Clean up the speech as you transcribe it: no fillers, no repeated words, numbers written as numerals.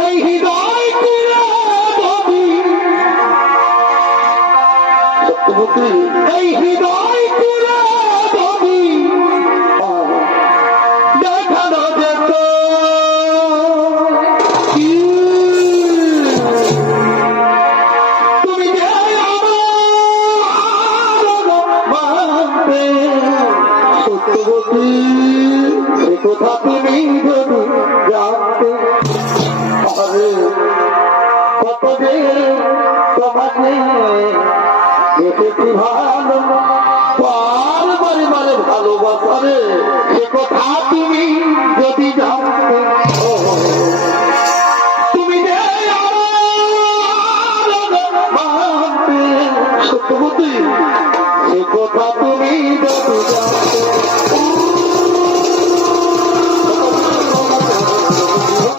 এই হৃদয় কুড়ে যদি সত্যবতী এই হৃদয় কুড়ে যদি দেখানো যেত তুমি যে মানতে সত্যবতী সে কথা তুমি যদি জানতে আরে কত যে তোমাকে দেখেছি ভালো